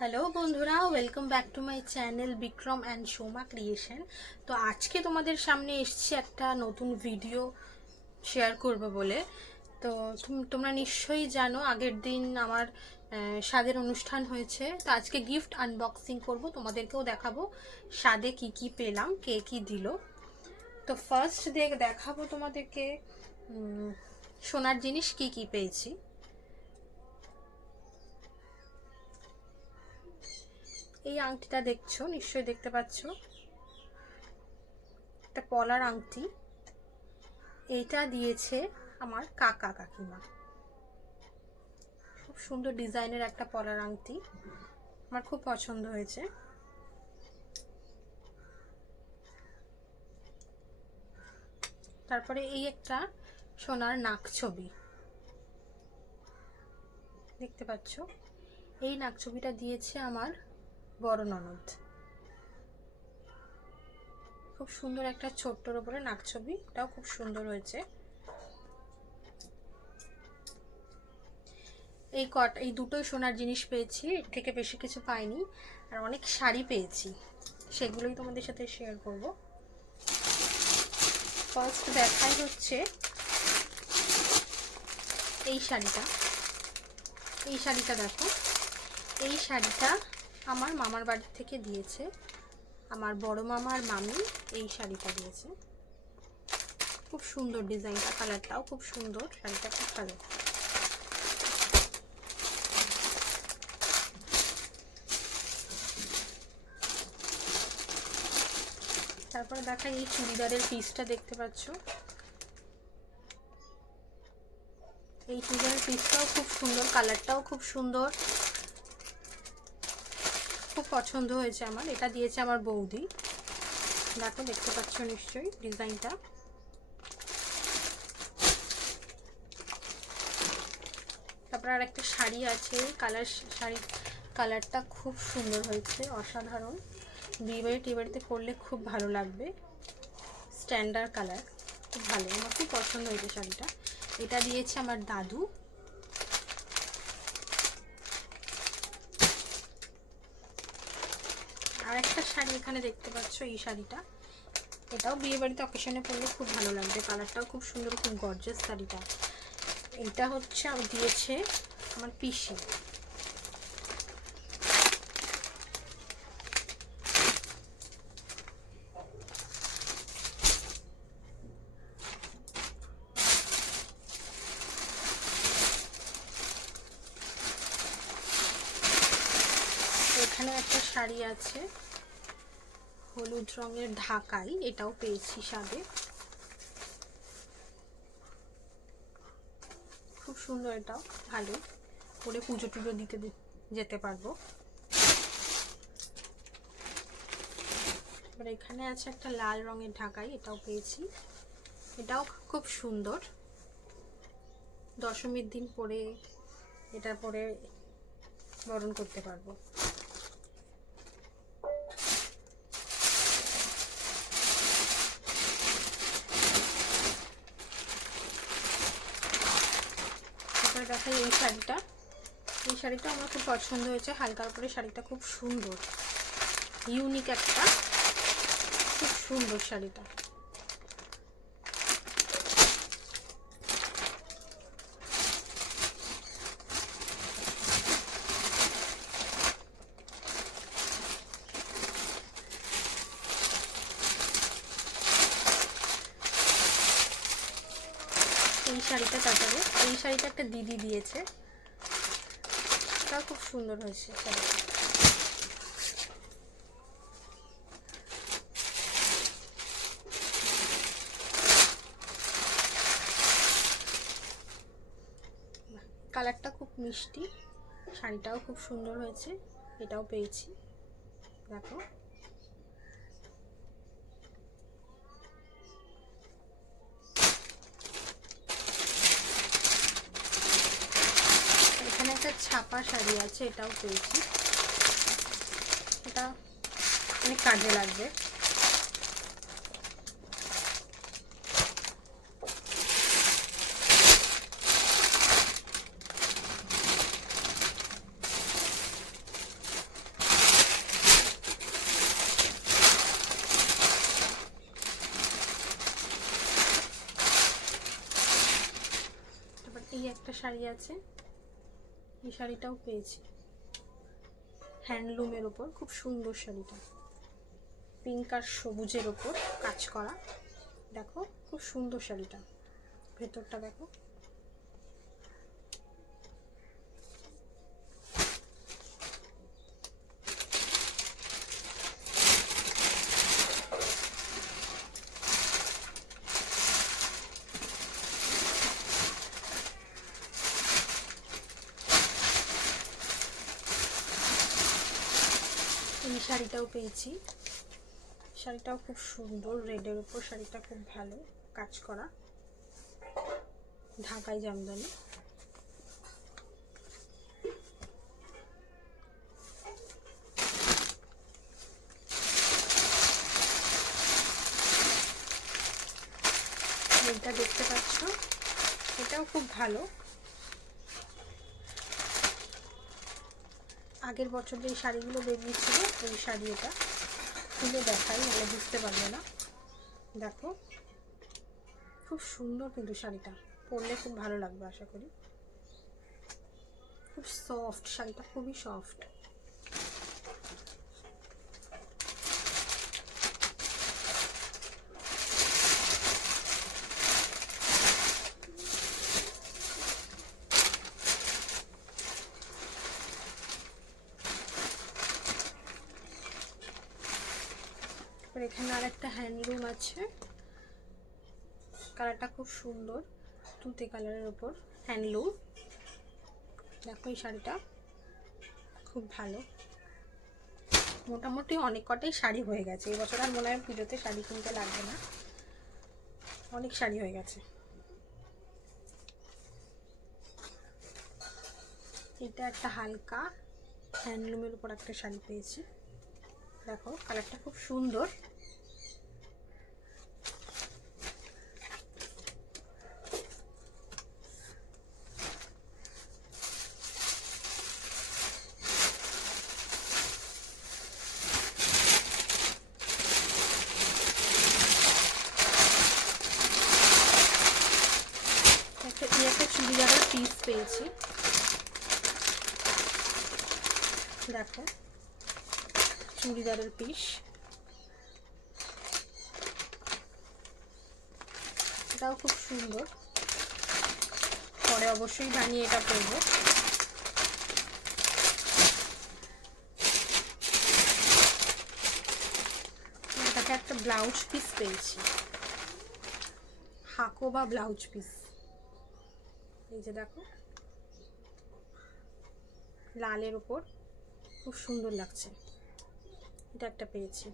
Hello বন্ধুরা, welcome back to my channel Vikram and Soma creation. তো আজকে তোমাদের সামনে এসেছি একটা নতুন ভিডিও শেয়ার করব বলে। তো তোমরা নিশ্চয়ই জানো আগের দিন আমার স্বাদের অনুষ্ঠান হয়েছে। তো আজকে গিফট আনবক্সিং করব, তোমাদেরকেও দেখাবো স্বাদে কি কি পেলাম, কে কি দিল। তো ফার্স্ট দেখাবো তোমাদেরকে সোনার জিনিস কি কি পেয়েছি। এই আংটিটা দেখছো, নিশ্চয়ই দেখতে পাচ্ছ, একটা পলার আংটি। এইটা দিয়েছে আমার কাকা কাকিমা। খুব সুন্দর ডিজাইনের একটা পলার আংটি, আমার খুব পছন্দ হয়েছে। তারপরে এই একটা সোনার নাক ছবি দেখতে পাচ্ছ। এই নাক ছবিটা দিয়েছে আমার বড় ননদ। খুব সুন্দর একটা ছোট্টর উপরে নাক ছবি, এটাও খুব সুন্দর হয়েছে। এই দুটোই সোনার জিনিস পেয়েছি, এর থেকে বেশি কিছু পাইনি। আর অনেক শাড়ি পেয়েছি, সেগুলোই তোমাদের সাথে শেয়ার করব। ফার্স্ট দেখাই হচ্ছে এই শাড়িটা। এই শাড়িটা দেখো, এই শাড়িটা আমার মামার বাড়ি থেকে দিয়েছে আমার বড় মামা আর মামি। এই শাড়িটা দিয়েছে, খুব সুন্দর ডিজাইনটা, কালারটাও খুব সুন্দর, শাড়িটা খুব ভালো। তারপরে দেখা এই চুড়িদারের পিসটা দেখতে পাচ্ছ। এই চুড়িদারের পিসটাও খুব সুন্দর, কালারটাও খুব সুন্দর, খুব পছন্দ হয়েছে আমার। এটা দিয়েছে আমার বৌদি, দেখো দেখতে পাচ্ছ নিশ্চয়ই ডিজাইনটা। তারপর আর একটা শাড়ি আছে, শাড়ি কালারটা খুব সুন্দর হয়েছে, অসাধারণ। বিয়ে টিবাড়িতে পরলে খুব ভালো লাগবে, স্ট্যান্ডার্ড কালার, খুব ভালো, আমার খুব পছন্দ হয়েছে শাড়িটা। এটা দিয়েছে আমার দাদু। আর একটা শাড়ি এখানে দেখতে পাচ্ছ, এই শাড়িটা, এটাও বিয়ে বাড়িতে অকেশনে পরলে খুব ভালো লাগবে, কালারটাও খুব সুন্দর, খুব গর্জিয়াস শাড়িটা। এইটা হচ্ছে দিয়েছে আমার পিসি। এখানে একটা শাড়ি আছে হলুদ রঙের ঢাকাই, এটাও পেয়েছি স্বাদে, খুব সুন্দর, এটাও ভালো, পরে পুজো টুজো দিতে যেতে পারবো। এবার এখানে আছে একটা লাল রঙের ঢাকাই, এটাও পেয়েছি, এটাও খুব সুন্দর। দশমীর দিন পরে এটার পরে বরণ করতে পারবো। তারপরে দেখাই এই শাড়িটা। এই শাড়িটা আমার খুব পছন্দ হয়েছে, হালকার উপরে শাড়িটা খুব সুন্দর, ইউনিক একটা, খুব সুন্দর শাড়িটা। এই শাড়িটা তারপরে এই শাড়িটা একটা দিদি দিয়েছে, এটাও খুব সুন্দর হয়েছে শাড়িটা। কালারটা খুব মিষ্টি, শাড়িটাও খুব সুন্দর হয়েছে, এটাও পেয়েছি, দেখো। এখানে একটা ছাপা শাড়ি আছে, এটাও পেয়েছি, এটা অনেক কাজে লাগবে। শাড়ি আছে, এই শাড়িটাও পেয়েছি হ্যান্ডলুমের ওপর, খুব সুন্দর শাড়িটা, পিঙ্ক আর সবুজের ওপর কাজ করা। দেখো খুব সুন্দর শাড়িটা, ভেতরটা দেখো। এই শাড়িটাও পেয়েছি, শাড়িটাও খুব সুন্দর, রেডের উপর শাড়িটা খুব ভালো কাজ করা, ঢাকাই জামদানি। এইটা দেখতে পাচ্ছ, এটাও খুব ভালো। আগের বছর যে শাড়িগুলো বেরিয়েছিল ওই শাড়ি, এটা খুলে দেখাই, নাহলে বুঝতে পারবে না। দেখো খুব সুন্দর, কিন্তু শাড়িটা পরলে খুব ভালো লাগবে আশা করি। খুব সফট শাড়িটা, খুবই সফট। এখানে আর একটা হ্যান্ডলুম আছে, কালারটা খুব সুন্দর, তুতে কালারের উপর হ্যান্ডলুম। দেখো এই শাড়িটা খুব ভালো। মোটামুটি অনেক কটাই শাড়ি হয়ে গেছে এবছর, আর মনে হয় পুজোতে শাড়ি কিনতে লাগবে না, অনেক শাড়ি হয়ে গেছে। এটা একটা হালকা হ্যান্ডলুমের উপর একটা শাড়ি পেয়েছি, দেখো কালারটা খুব সুন্দর। একটা চুড়িদারের পিস পেয়েছি, দেখো চুড়িদারের পিস, এটাও খুব সুন্দর। পরে অবশ্যই বানিয়ে এটা পরবো। এটাকে একটা ব্লাউজ পিস পেয়েছি, হাকো বা ব্লাউজ পিস। এই যে দেখো লালের উপর খুব সুন্দর লাগছে, এটা একটা পেয়েছি।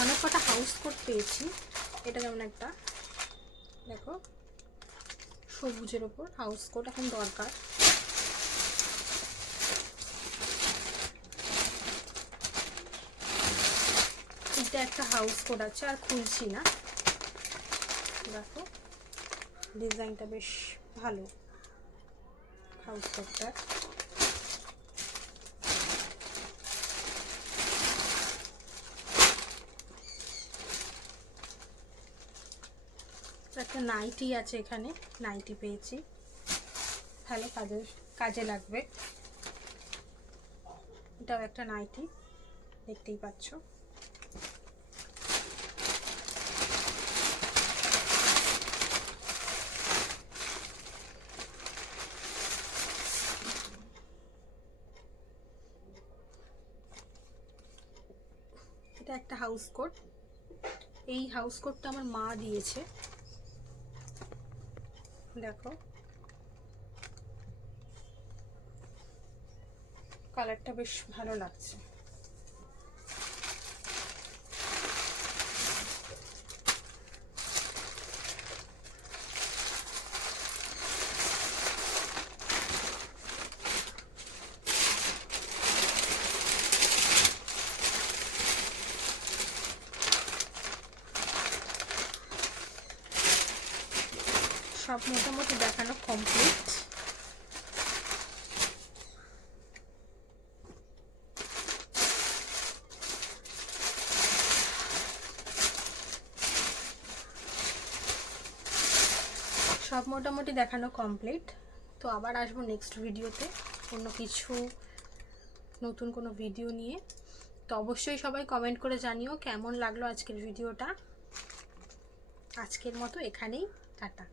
অনেক কটা হাউস কোট পেয়েছি, এটা যেমন একটা দেখো সবুজের ওপর হাউস কোট, এখন দরকার। এটা একটা হাউস কোট আছে, আর খুলছি না। দেখো ডিজাইনটা বেশ ভালো হাউস কোটটা। একটা নাইটি আছে, এখানে নাইটি পেয়েছি, ভালো কাজে লাগবে। এটাও একটা নাইটি, দেখতেই পাচ্ছ। এটা একটা হাউস কোট, এই হাউস কোটটা আমার মা দিয়েছে, দেখো কালারটা বেশ ভালো লাগছে। সব মোটামুটি দেখানো কমপ্লিট। সব মোটামুটি দেখানো কমপ্লিট। তো আবার আসবো নেক্সট ভিডিওতে অন্য কিছু নতুন কোনো ভিডিও নিয়ে। তো অবশ্যই সবাই কমেন্ট করে জানিও কেমন লাগলো আজকের ভিডিওটা। আজকের মতো এখানেই, টাটা।